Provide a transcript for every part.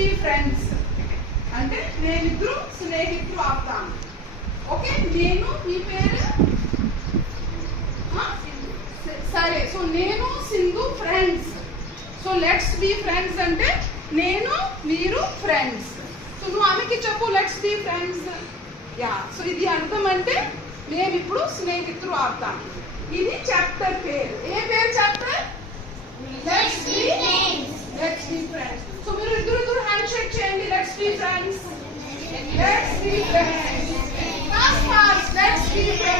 B friends అంటే నేనిద్దరు స్నేహితులు అవుతాను. ఓకే? నేను మీ పేరు? సరే సో నేను Sindhu friends so let's be friends అంటే నేను మీరు ఫ్రెండ్స్ సో నువ్వు ఆమెకి చెప్పు let's be friends yeah so ఇది అర్థం అంటే మేము ఇప్పుడు స్నేహితులు అవుతాం ఇది చాప్టర్ పేరు. ఏ పేరు chapter let's be let's be friends so మీరు ఇద్దరు citizens. Let's be friends. Past, let's be friends.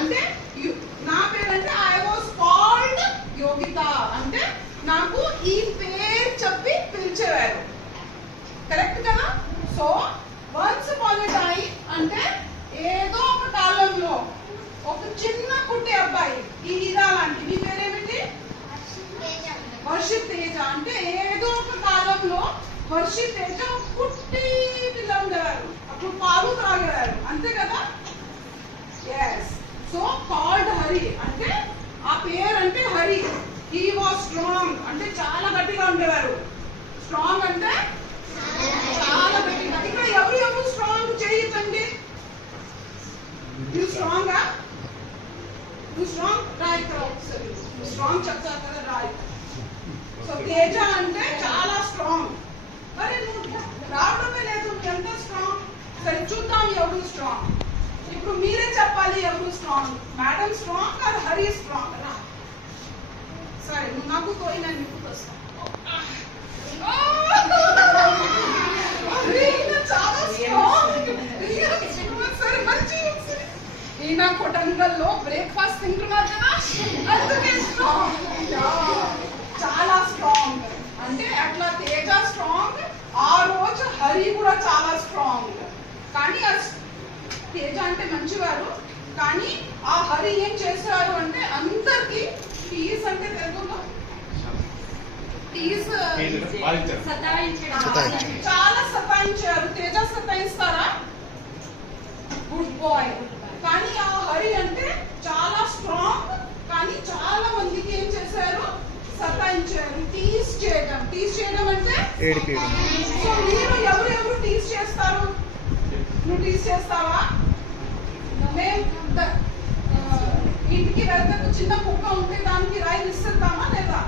అంటే నా పేరు అంటే ఐ వాస్ కాల్డ్ యోగిత అంటే నాకు ఈ పేరు చెప్పి పిలిచేవారు. కరెక్ట్ కదా? సో వన్స్ అపాన్ టైం అంటే ఏదో ఒక కాలంలో ఒక చిన్న కుట్టి అబ్బాయి ఈ హీరా లాంటి నీ పేరేమిటి? వర్షిత్ తేజ అంటే ఏదో ఒక కాలంలో వర్షిత్ తేజ పుట్టి పిల్ల ఉండేవారు అప్పుడు పాలు త్రాగేవారు అంతే కదా? సో కాల్డ్ హరి అంటే ఆ పేరు అంటే హరి హీ వాజ్ స్ట్రాంగ్ అంటే చాలా గట్టిగా ఉండేవారు. స్ట్రాంగ్ అంటే చాలా గట్టిగా. ఇక్కడ ఎవరు ఎవరు స్ట్రాంగ్ చేయొద్దండి నువ్వు స్ట్రాంగా నువ్వు స్ట్రాంగ్ రైట్ స్ట్రాంగ్ చెప్తారు కదా రైట్ సో తేజ అంటే చాలా స్ట్రాంగ్ మరి నువ్వు రావడమే లేదు. ఎంత స్ట్రాంగ్ సరే చూద్దాం ఎవరు స్ట్రాంగ్ ఇప్పుడు మీరే చెప్పాలి ఎవరు strong madam strong are Hari strong నా సరే నాకు పోయి నిప్పుకు వస్తాను ఈయన కొటంగల్లో బ్రేక్ఫాస్ట్ తింటున్నారు కదా? అందుకే స్ట్రాంగ్ చాలా స్ట్రాంగ్ అంటే అట్లా తేజ స్ట్రాంగ్ ఆ రోజు హరి కూడా చాలా స్ట్రాంగ్ కానీ ఆ తేజ అంటే మంచివారు. కానీ ఆ హరి ఏం చేశారు అంటే అందరికి టీస్ అంటే తెలుగులో? టీస్. చాలా సతాయించారు. తేజ సతాయిస్తారా? గుడ్ బాయ్ కానీ ఆ హరి అంటే చాలా స్ట్రాంగ్ కానీ చాలా మందికి ఏం చేశారు? సతాయించారు. టీస్ చేయడం. టీస్ చేయడం అంటే ఏడిపియడం. సో మీరు ఎవరు ఎవరు టీస్ చేస్తారు నువ్వు టీస్ చేస్తావా మేము ఇంటికి వెళ్తే చిన్న కుక్క ఉంటే దానికి రైలు ఇస్తుందామా లేదా?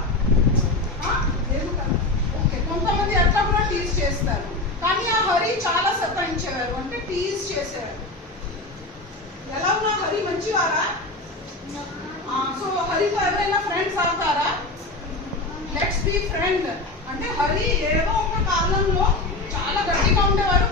లేదు కదా. ఓకే కొంతమంది అట్లా కూడా టీస్ చేస్తారు. కానీ ఆ హరి చాలా సతాయించేవారు. అంటే టీజ్ చేసేవారు. ఎలా ఉన్నా హరి మంచివారా? ఆ, సో హరితో ఎవరైనా ఫ్రెండ్స్ అవుతారా? లెట్స్ బి ఫ్రెండ్ అంటే హరి ఏదో ఒక కాలంలో చాలా గట్టిగా ఉండేవారు